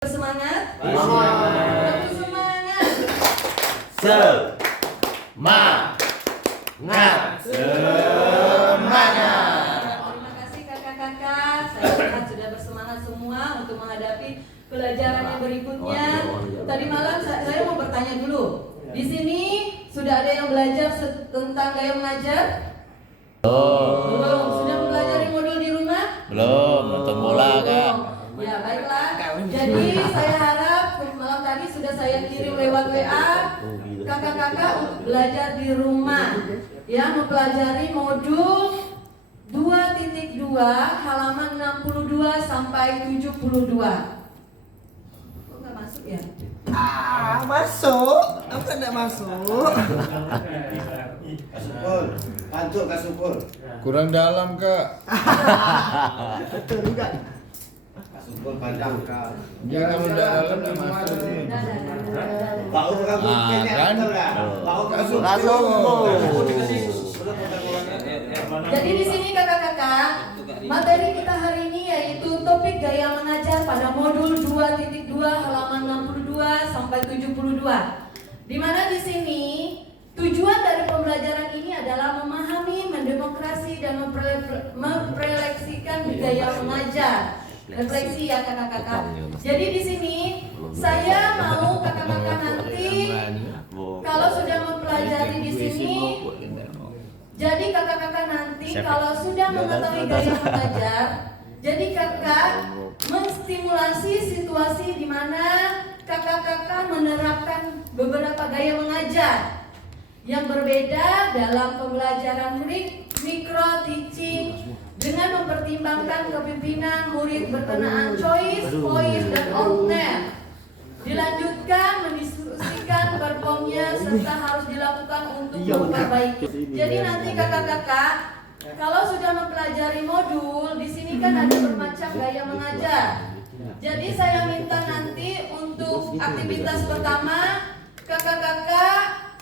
Semangat. Semangat. Semangat. Terima kasih kakak-kakak. Saya lihat sudah bersemangat semua untuk menghadapi pelajaran yang berikutnya. Tadi malam saya mau bertanya dulu. Di sini sudah ada yang belajar tentang gaya mengajar? Belum. Sudah mempelajari modul di rumah? Belum, nonton bola kan? Ya baiklah. Jadi saya harap malam tadi sudah saya kirim lewat WA kakak-kakak untuk belajar di rumah. Ya, mempelajari modul 2.2 halaman 62 sampai 72. Kok nggak masuk ya? Masuk. Apa enggak masuk? Kasupul, hancur kasupul. Kurang dalam, Kak. Betul juga. Kasupul hancur. Jangan udah dalam nih masuk. Bau kasupul kayaknya kan? betul lah. Bau kasupul. Jadi di sini kakak-kakak, materi kita hari ini yaitu topik gaya mengajar pada modul 2.2 halaman 62 sampai 72. Di mana di sini tujuan dari pembelajaran ini adalah memahami, mendemokrasi dan mempreleksikan gaya mengajar. Refleksi ya kakak-kakak. Jadi di sini saya mau kakak-kakak nanti kalau sudah mempelajari di sini, jadi kakak-kakak nanti kalau sudah mengetahui gaya mengajar, jadi kakak menstimulasi situasi di mana kakak-kakak menerapkan beberapa gaya mengajar yang berbeda dalam pembelajaran micro teaching dengan mempertimbangkan kepemimpinan murid berkenaan choice, voice, dan outnet. Dilanjutkan mendiskusikan performnya serta harus dilakukan untuk memperbaiki. Jadi nanti kakak-kakak kalau sudah mempelajari modul di sini kan ada bermacam gaya mengajar. Jadi saya minta nanti untuk aktivitas pertama kakak-kakak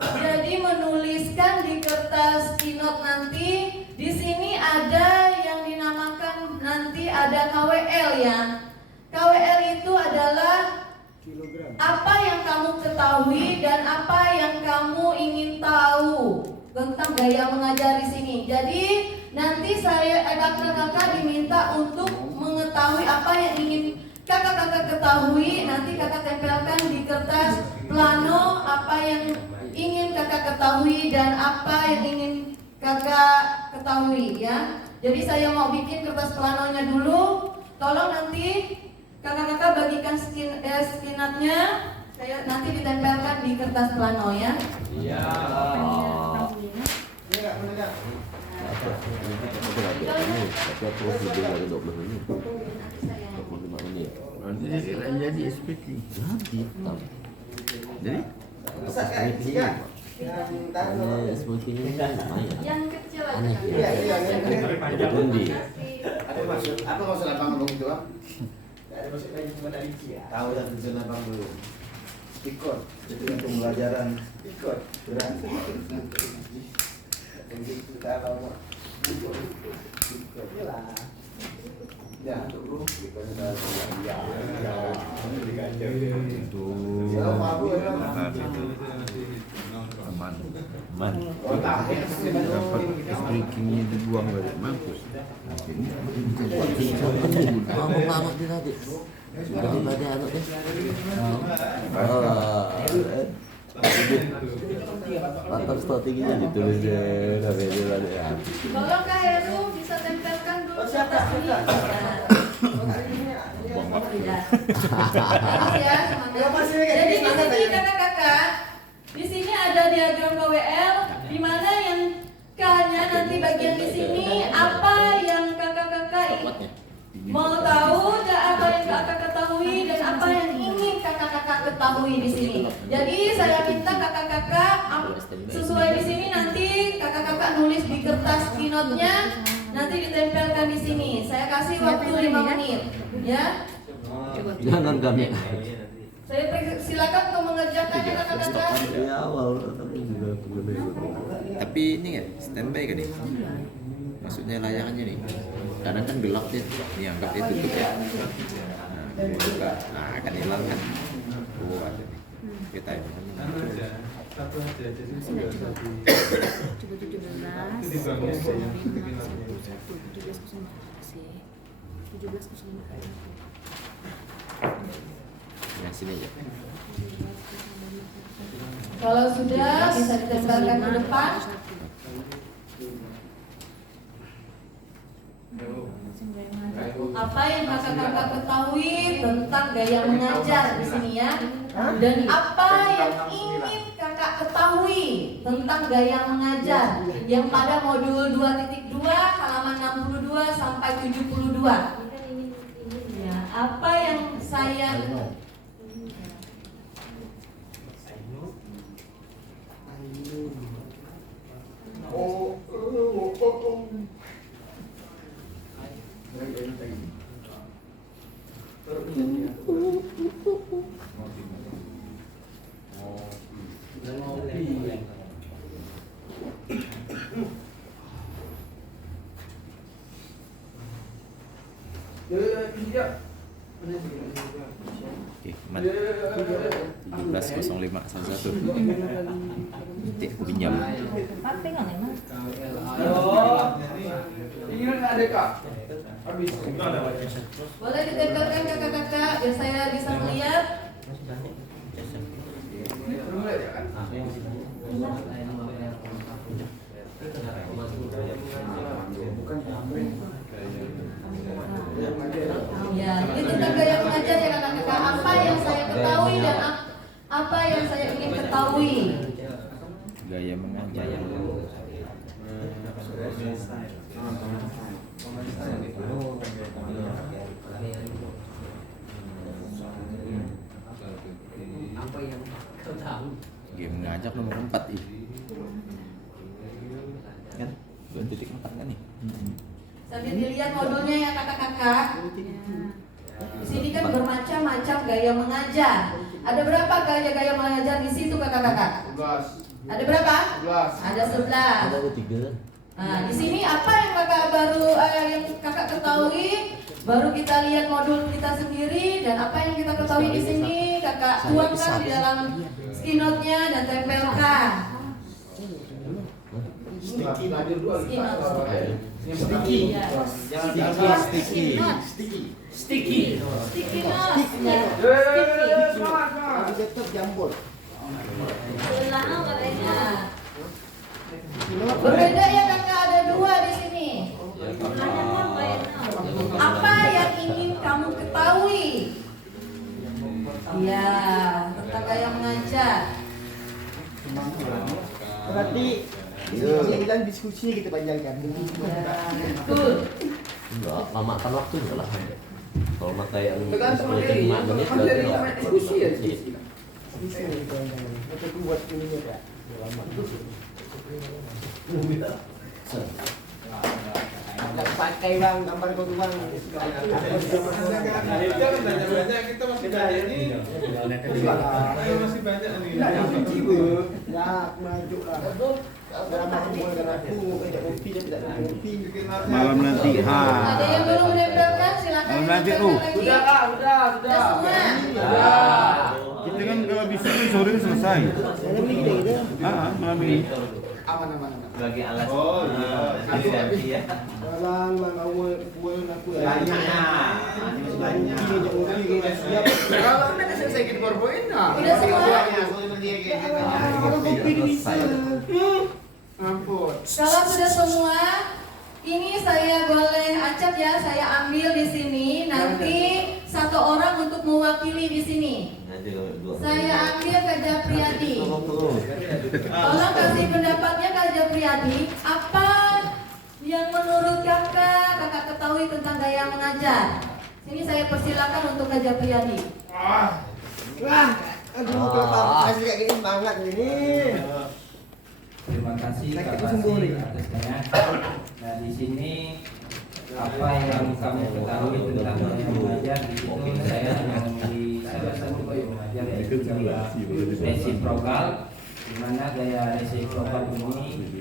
jadi menuliskan di kertas keynote nanti. Di sini ada yang dinamakan nanti ada KWL ya. KWL itu adalah apa yang kamu ketahui dan apa yang kamu ingin tahu tentang gaya mengajar di sini. Jadi nanti kakak-kakak diminta untuk mengetahui apa yang ingin kakak-kakak ketahui. Nanti kakak tempelkan di kertas plano apa yang ingin kakak ketahui dan apa yang ingin kakak ketahui ya. Jadi saya mau bikin kertas planonya dulu. Tolong nanti kakak-kakak bagikan skinatnya. Saya nanti ditempelkan di kertas plano ya. Iya. Nanti jadi SPT. Jadi Yang kecil aja. Apa maksud abang belum itu? Tahu dan tujuan abang belum. Ikut, itu yang pembelajaran. Ikut, berarti. Begitu kalau ikut lah. Ya, dulu kita sudah ini dikacau. Kalau mau aman. Oh, tak. Dapat streakingnya dibuang balik mampus. Anak dia tadi. Sudah daripada anak deh. Mantap strateginya ditulis deh. Tolong Kak Heru bisa tempelkan dulu kertas ini. Ya, semangat. Jadi di sini kakak-kakak, di sini ada diagram KWL di mana yang K-nya nanti bagian di sini apa yang kakak-kakak mau tahu dan apa yang kakak ketahui dan apa yang ingin kakak-kakak ketahui di sini. Jadi saya minta kakak-kakak sesuai di sini nanti kakak-kakak nulis di kertas keynote-nya nanti ditempelkan di sini. Saya kasih waktu 5 menit, ya. Jangan kami. Saya silakan untuk mengerjakannya kakak-kakak. Dari awal tapi juga Tapi ini ya standby kan nih? Maksudnya layangannya nih. Kadang kan gelap dia, nih anggap dia tutup ya. Nah, Nah, akan hilang kan. Oh, ada nih. Kita ini. Masih nggak coba. Coba 17. 17.05 Yang sini ya. Kalau sudah bisa ditempelkan ke depan. Apa yang kakak-kakak ketahui tentang gaya mengajar di sini ya? Dan apa yang ingin kakak ketahui tentang gaya mengajar yang pada modul 2.2 halaman 62 sampai 72? Ya, apa yang saya Oke, Mat. 17.05 Nanti aku pinjam. boleh ditempelkan kakak-kakak biar saya bisa melihat. Ya, ini tentang gaya mengajar ya kakak-kakak. Apa yang saya ketahui dan apa yang saya ingin ketahui. Gaya mengajar. Gaya mengajar nomor 4 ini. Kan? 2.4 kan nih? Sambil dilihat modulnya ya kakak-kakak. Di sini kan bermacam-macam gaya mengajar. Ada berapa gaya-gaya mengajar di situ kakak-kakak? 11. Ada berapa? 11. Ada 11. Ada 3. Nah, di sini apa yang kakak yang kakak ketahui? Baru kita lihat modul kita sendiri dan apa yang kita ketahui di sini kakak tuangkan di dalam skinotnya dan tempelkan. Sticky. Sticky notes. Tetap jambul. Berbeda ya kakak, ada 2 di sini. Apa yang ingin kamu ketahui? Ya, tentang gaya mengajar. Berarti saya bilang diskusinya kita panjangkan. Betul. Enggak, lamakan waktu enggak lah. Kalau mata yang Tergantung seperti dari 5 menit kan dari berarti diskusi ya. Diskusi kita panjangkan. Kita buat ininya Kak. Lama. Nggak pakai bang, gambar kau bang. kita masih banyak nih. Masih banyak nih. Ya, maju lah. Dalam aku dengan aku, tidak kopi dia tidak kopi. Malam nanti. Ada yang belum menempelkan silakan. Malam nanti, ditempelkan lagi. Sudah kak, sudah. Semua. Kita kan kalau bisa kan sore selesai. Malam ini kita gitu. Malam ini. Aman. Bagi alas. Oh iya. Malam awal aku ya. Banyak. Ini jak kopi kita siap. Kalau nanti selesai kita berpoin nah. Udah semua? Kalau kopi bisa. Ampun. Kalau sudah semua, ini saya boleh acak ya, saya ambil di sini. Nanti satu orang untuk mewakili di sini. Saya ambil Kak Japriyadi. Tolong kasih pendapatnya Kak Japriyadi. Apa yang menurut kakak ketahui tentang gaya mengajar? Sini saya persilakan untuk Kak Japriyadi. Wah, aduh kalau hasil kayak gini semangat ini. Terima kasih Sakit Kak sembuh Pasi nih. atasnya. Nah di sini apa yang kamu ketahui tentang gaya mengajar di situ saya memiliki salah satu gaya mengajar yaitu gaya resiprokal, di mana gaya resiprokal ini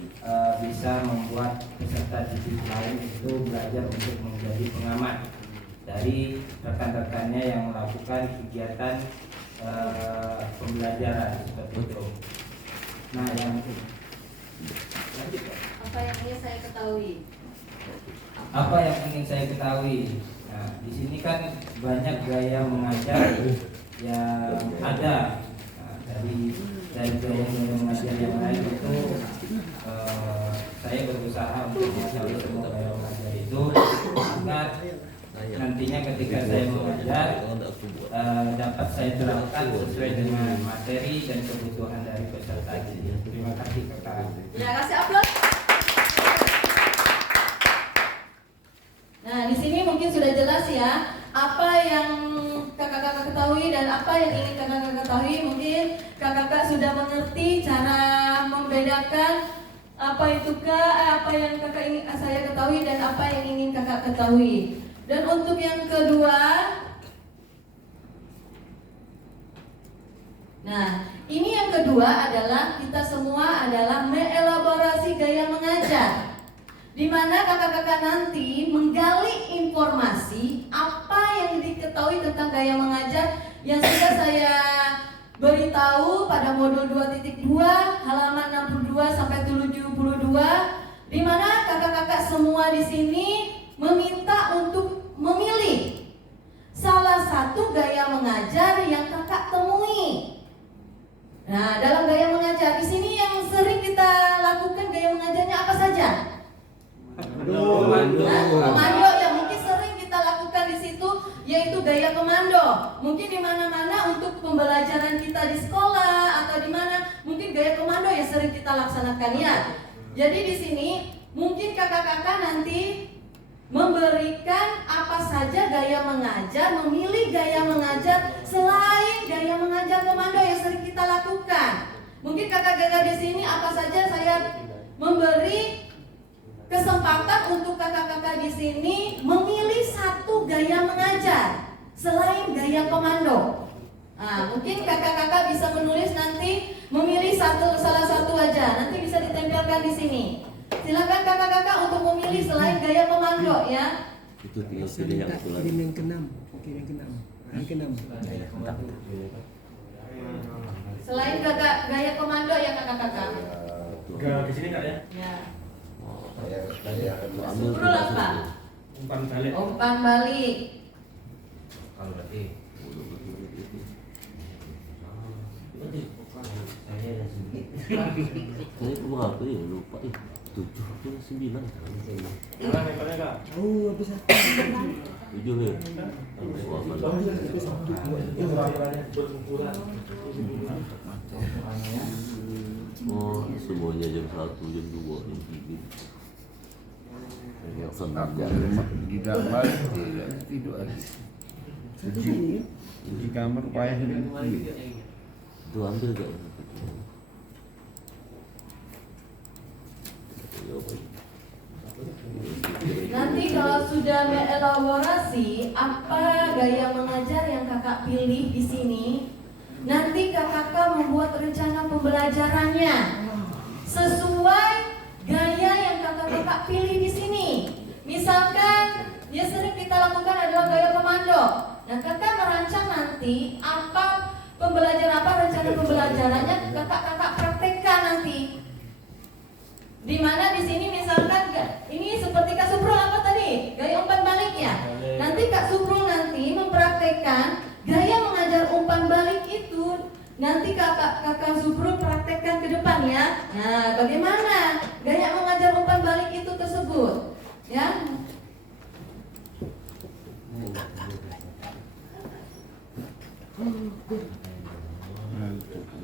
bisa membuat peserta didik lain itu belajar untuk menjadi pengamat dari rekan-rekannya yang melakukan kegiatan pembelajaran seperti itu. Nah, yang Apa yang ingin saya ketahui? apa yang ingin saya ketahui? Nah, di sini kan banyak gaya mengajar yang ada. Nah, dari gaya mengajar yang lain itu saya berusaha untuk mencari semua gaya mengajar itu agar nantinya ketika saya mengajar dapat saya terapkan sesuai dengan materi dan kebutuhan dari peserta. Terima kasih kakak. Ya, kasih aplaus. Nah, di sini mungkin sudah jelas ya apa yang kakak-kakak ketahui dan apa yang ingin kakak-kakak ketahui. Mungkin kakak-kakak sudah mengerti cara membedakan apa itu apa yang kakak ingin saya ketahui dan apa yang ingin kakak ketahui. Dan untuk yang kedua, nah ini yang kedua adalah kita semua adalah mengelaborasi gaya mengajar, di mana kakak-kakak nanti menggali informasi apa yang diketahui tentang gaya mengajar yang sudah saya beritahu pada modul 2.2 halaman 62 sampai 72, di mana kakak-kakak semua di sini meminta untuk memilih salah satu gaya mengajar yang kakak temui. Nah, dalam gaya mengajar di sini yang sering kita lakukan gaya mengajarnya apa saja? Komando yang mungkin sering kita lakukan di situ yaitu gaya komando. Mungkin di mana-mana untuk pembelajaran kita di sekolah atau di mana mungkin gaya komando yang sering kita laksanakan ya. Jadi di sini mungkin kakak-kakak nanti memberikan apa saja gaya mengajar, memilih gaya mengajar selain gaya mengajar komando yang sering kita lakukan. Mungkin kakak-kakak di sini apa saja saya memberi kesempatan untuk kakak-kakak di sini memilih satu gaya mengajar selain gaya komando. Nah, mungkin kakak-kakak bisa menulis nanti memilih salah satu aja. Nanti bisa ditempelkan di sini. Silakan kakak-kakak untuk memilih selain gaya komando ya. Itu tinggal pilih yang betul lagi. Yang keenam. Oke, yang keenam. Yang keenam. Selain gaya komando ya kakak-kakak. Ke sini kak ya? Ya. Ambil Subrul apa? Umpan balik. Umpan balik. Kalau berarti Saya berapa ya? Lupa 7 ke 9. Mana meternya kak? Oh, bisa. 7 ya? Oh, semuanya jam 1, jam 2, jam 3. Senang Tidak balik tidur lagi. Di kamar payah itu ambil gak? Nanti kalau sudah mengelaborasi apa gaya mengajar yang kakak pilih di sini, nanti kakak membuat rencana pembelajarannya sesuai gaya yang kakak pilih di sini. Misalkan yang sering kita lakukan adalah gaya komando. Nah, kakak merancang nanti apa rencana pembelajarannya kakak praktekkan nanti. Dimana di sini misalkan ini seperti Kak Suprul apa tadi? Gaya umpan balik ya. Nanti Kak Suprul nanti mempraktekkan gaya mengajar umpan balik itu. Nanti kakak Suprul praktekkan ke depan ya. Nah, bagaimana gaya mengajar umpan balik itu tersebut? Ya.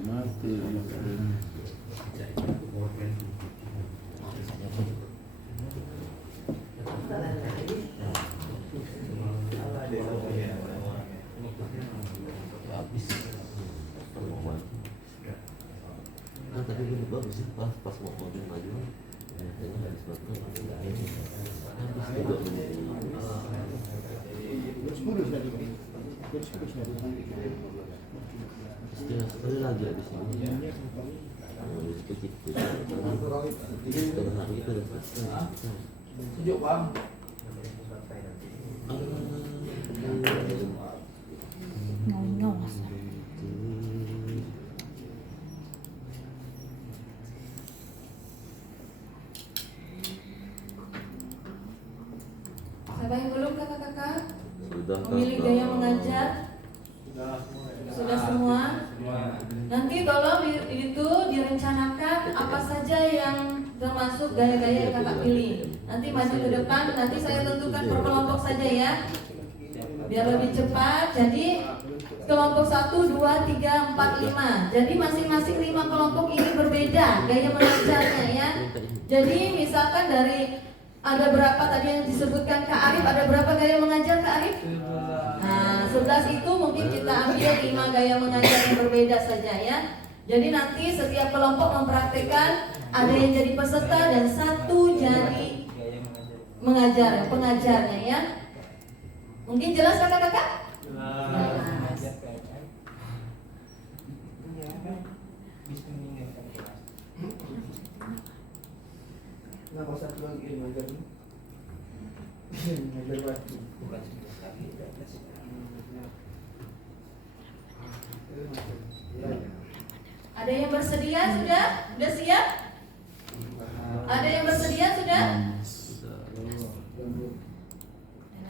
Mati. Habis. Tapi ini bagus sih, pas mau mobil maju. Tengok habis baterai. Habis 2 menit. Setengah sekali lagi habis ini. Sedikit. Setengah hari itu udah selesai. Sejuk bang. Siapa yang belum kakak-kakak? Sudah. Memilih gaya mengajar? Sudah semua? Nanti tolong itu direncanakan apa saja yang termasuk gaya-gaya yang kakak pilih. Nanti maju ke depan, nanti saya tentukan per kelompok saja ya, biar lebih cepat. Jadi kelompok 1, 2, 3, 4, 5. Jadi masing-masing 5 kelompok ini berbeda gaya mengajarnya ya. Jadi misalkan dari ada berapa tadi yang disebutkan Kak Arif, ada berapa gaya mengajar Kak Arif? Nah, 11 itu mungkin kita ambil 5 gaya mengajar yang berbeda saja ya. Jadi nanti setiap kelompok mempraktekkan, ada yang jadi peserta dan 1 jadi mengajar, pengajarnya ya. Mungkin jelas kakak-kakak? Nama satu lagi mengajar ni. Mengajar waktu. Ada yang bersedia sudah? Sudah siap? Ada yang bersedia sudah?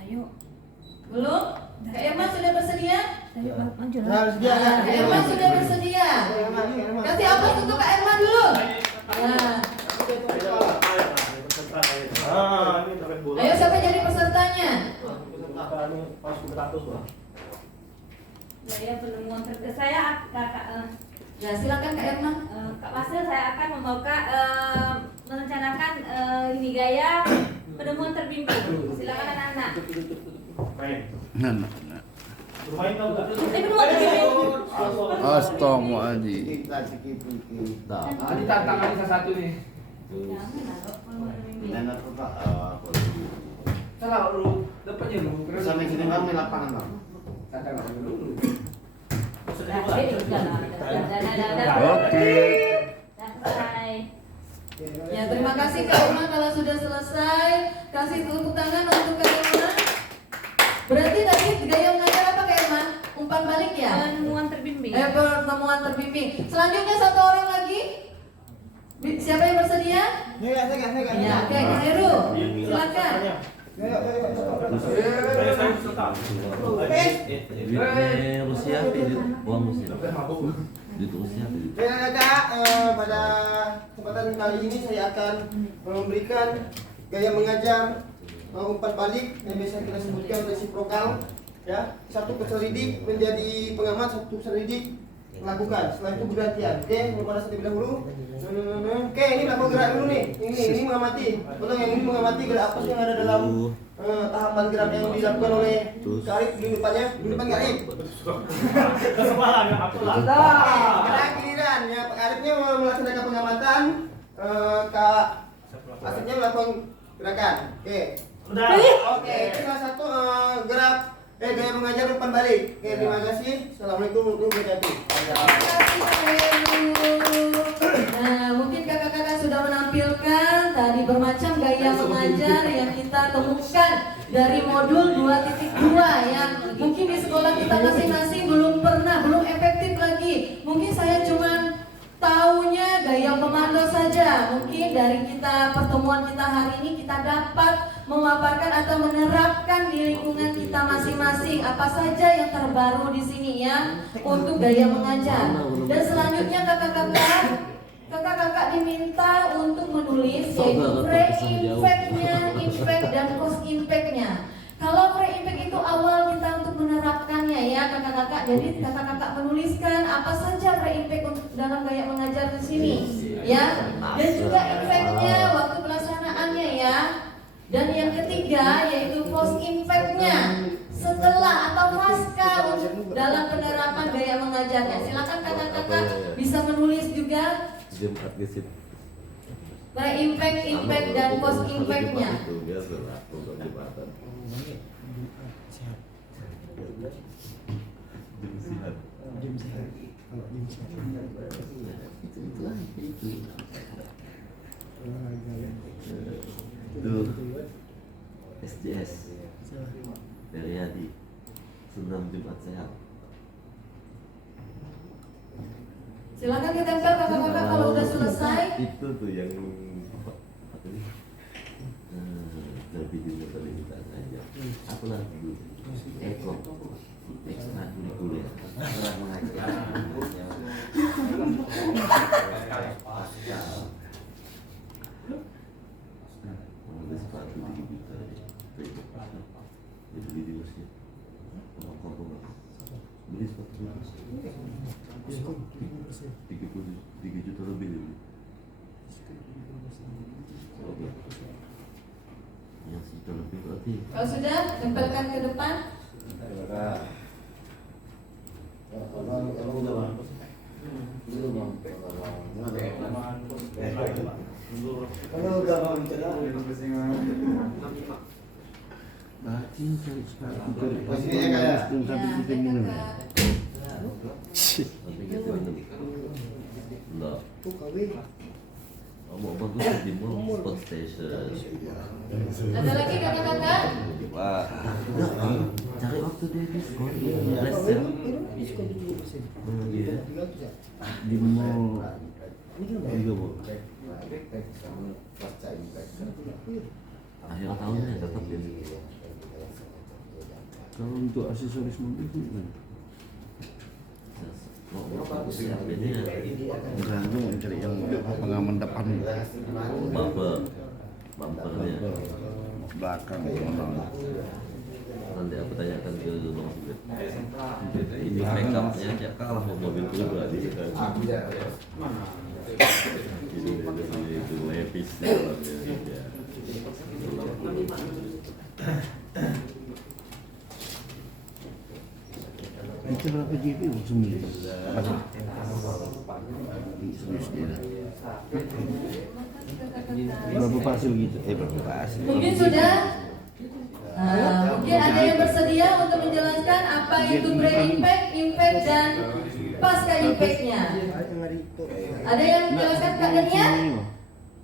Ayo. Belum? Kak Irma sudah bersedia? Kak Irma sudah bersedia. Kasih aplaus untuk Kak Irma dulu. Nah. Ayo siapa jadi pesertanya? Saya belum ngontrak ke saya kakak. Ya silakan Kak Irma. Kak Wasil, saya akan membuka merencanakan ini gaya penemuan terbimbing. Silakan anak-anak. Nah. Penemuan terbimbing. Astagfirullahaladzim. Ini tantangan satu nih. Nenek kakak. Salah lu, dapatnya lu. Sampai sini bang main lapangan bang. Tantangan dulu. Oke. Ya terima kasih Kak Irma, kalau sudah selesai kasih tepuk tangan untuk Kak Irma. Berarti tadi gaya mengajar apa Kak Irma? Umpan balik ya? Penemuan terbimbing. Pertemuan terbimbing. Selanjutnya 1 orang lagi. Siapa yang bersedia? Saya. Ya, oke, Kak Heru. Silakan. Rusia, uang Rusia. Di Rusia. Kakak, pada kesempatan kali ini saya akan memberikan gaya mengajar umpan balik yang biasa kita sebutkan resiprokal. Ya, satu peserta didik menjadi pengamat, satu peserta didik lakukan. Setelah itu bergantian. Oke, pada saat terlebih dahulu. Oke, ini belakang gerak dulu nih. Ini mengamati. Betul, yang ini mengamati gerak apa sih yang ada dalam tahapan gerak yang dilakukan oleh Karif di depannya. Di depan Karif. Gerak giliran ya, Pak Karifnya melaksanakan pengamatan, Kak Asipnya melakukan gerakan. Oke. Oke, itu salah satu gerak gaya mengajar umpan balik. Oke, terima kasih. Assalamualaikum warahmatullahi wabarakatuh. Terima kasih Kak Heru. Nah, mungkin kakak-kakak sudah menampilkan tadi bermacam gaya mengajar yang kita temukan dari modul 2.2 yang mungkin di sekolah kita masing-masing belum efektif lagi. Mungkin saya cuma taunya gaya komando saja. Mungkin dari pertemuan kita hari ini kita dapat memaparkan atau menerapkan di lingkungan kita masing-masing apa saja yang terbaru di sini ya untuk gaya mengajar. Dan selanjutnya kakak-kakak diminta untuk menulis yaitu pre-impact-nya, impact dan post impact-nya. Kalau pre-impact itu awal kita untuk menerapkannya ya kakak-kakak. Jadi kakak-kakak menuliskan apa saja pre-impact untuk dalam gaya mengajar di sini ya. Dan juga impact-nya waktu pelaksanaannya ya. Dan yang ketiga yaitu post impact-nya setelah atau pasca dalam penerapan gaya mengajarnya. Silakan kakak-kakak bisa menulis juga pre-impact, impact dan post impact-nya. SJS dari Hadi Senam Jumat Sehat. Silakan ditempel kakak-kakak kalau udah selesai. Itu tuh yang apa ini? Videonya tadi kita aja. Apa lagi dulu? Ekstra kurikuler. Orang mengajar. Ada sepatu 3 juta aja. Itu video sih. Beli sepatu 33 juta lebih dia beli. Yang sejuta lebih berarti. Kalau sudah, tempelkan ke depan. Kalau udah mau bicara, Batin cari sepatu Posisinya kayak sampai kita minum. Tapi kita minum. Enggak. Mau bagus di mall spot station. Ada lagi kakak-kakak? Wah. Cari waktu dia diskon. Les ya. Iya. Di mall juga bu. Akhir tahunnya tetap ya. Kalau untuk aksesoris mobil gimana? Mau bagus ya. Bedanya Enggak, lu mau cari yang pengaman depan, bumpernya. belakang, Nanti aku tanyakan ke Bang Subir. Ini makeupnya aja kalah sama mobil pribadi kan. Ini itu levis ya. itu berapa JP? 9. Berapa pasir gitu? Berapa pasir? Mungkin sudah. Mungkin ada yang bersedia untuk menjelaskan apa itu pre-impact, impact, dan pasca impactnya. Ada yang menjelaskan Kak Dania?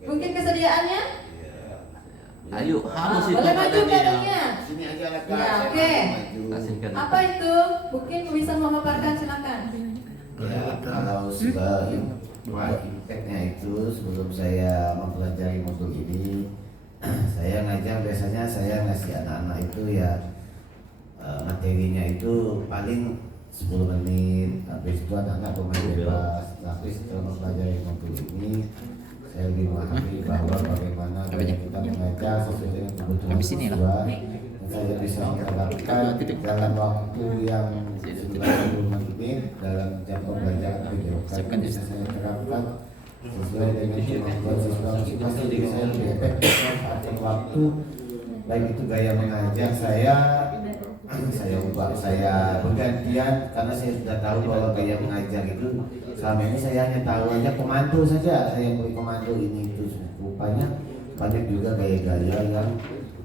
Mungkin kesediaannya? Ayo, harus itu Boleh maju Kak katanya. Dania? sini aja lah Ya, oke. Kasihkan. Apa itu? Mungkin bisa memaparkan, silakan. Ya, kalau sebuah impactnya itu sebelum saya mempelajari modul ini, saya ngajar biasanya saya ngasih anak-anak itu ya materinya itu paling 10 menit, habis itu anak-anak bermain bebas. Tapi setelah mempelajari modul ini, saya lebih memahami bahwa bagaimana kita mengajar sesuai dengan kebutuhan siswa. Saya bisa menerapkan dalam waktu yang 90 menit dalam jam pembelajaran video kan bisa saya terapkan sesuai dengan kemampuan siswa masing-masing. Jadi saya lebih efektif atur waktu, baik itu gaya mengajar saya ubah, saya bergantian karena saya sudah tahu bahwa gaya mengajar itu selama ini saya hanya tahu aja komando saja, saya beri komando ini itu, rupanya banyak juga gaya-gaya yang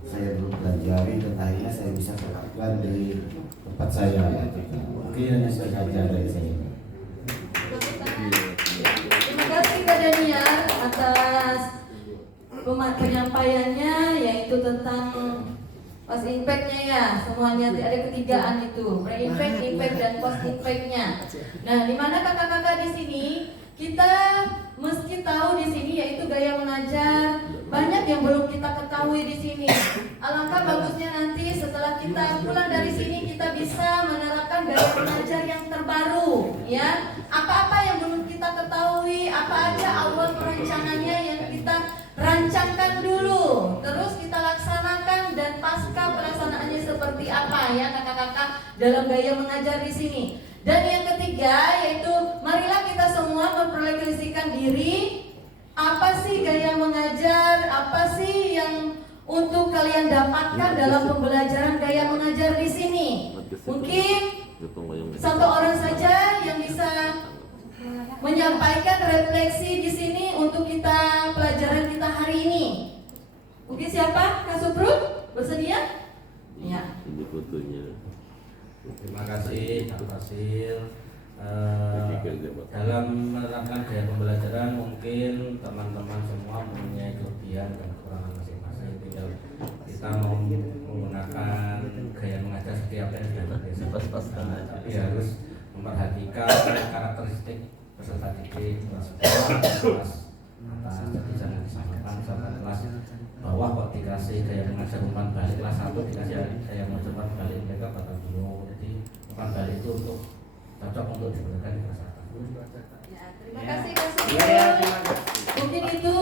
saya belum pelajari dan akhirnya saya bisa terapkan di tempat saya. Mungkin hanya sengaja dari saya. Terima kasih Kak Daniar atas penyampaiannya, yaitu tentang post impactnya ya, semuanya ada ketigaan itu, pre-impact, impact, dan post impactnya. Nah, di mana kakak-kakak di sini kita mesti tahu di sini yaitu gaya mengajar. Banyak yang belum kita ketahui di sini. Alangkah bagusnya nanti setelah kita pulang dari sini kita bisa menerapkan gaya mengajar yang terbaru, ya. Apa-apa yang belum kita ketahui, apa aja awal perancangannya yang kita rancangkan dulu, terus kita laksanakan dan pasca pelaksanaannya seperti apa ya kakak-kakak dalam gaya mengajar di sini. Dan yang ketiga yaitu marilah kita semua memprofilkan diri. Apa sih gaya mengajar? Apa sih yang untuk kalian dapatkan dalam pembelajaran gaya mengajar di sini? Mungkin satu orang saja yang bisa menyampaikan refleksi di sini untuk kita pelajaran kita hari ini. Mungkin siapa? Kak Suprut? Bersedia? Ya. Ini fotonya. Terima kasih Kak Fasil. Dalam menerapkan gaya pembelajaran mungkin teman-teman semua mempunyai kelebihan dan kekurangan masing-masing. Tinggal kita mau menggunakan gaya mengajar seperti apa yang sudah biasa. Tapi harus memperhatikan karakteristik peserta didik kelas bawah, kelas atas. Jadi jangan disamakan sama kelas bawah kok dikasih gaya mengajar umpan balik, kelas 1 dikasih gaya mengajar umpan balik, mereka bakal bingung. Jadi umpan balik itu untuk cocok untuk digunakan di kelas atas. Ya, terima kasih Kak Sugeng. Iya, terima kasih. Mungkin itu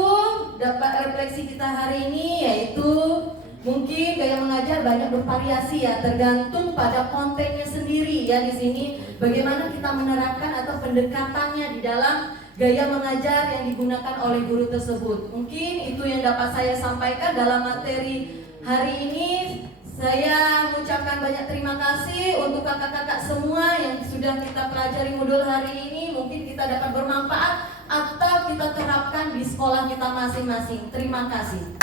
dapat refleksi kita hari ini, yaitu mungkin gaya mengajar banyak bervariasi ya, tergantung pada kontennya sendiri ya. Di sini bagaimana kita menerapkan atau pendekatannya di dalam gaya mengajar yang digunakan oleh guru tersebut. Mungkin itu yang dapat saya sampaikan dalam materi hari ini. Saya mengucapkan banyak terima kasih untuk kakak-kakak semua yang sudah kita pelajari modul hari ini. Mungkin kita dapat bermanfaat atau kita terapkan di sekolah kita masing-masing. Terima kasih.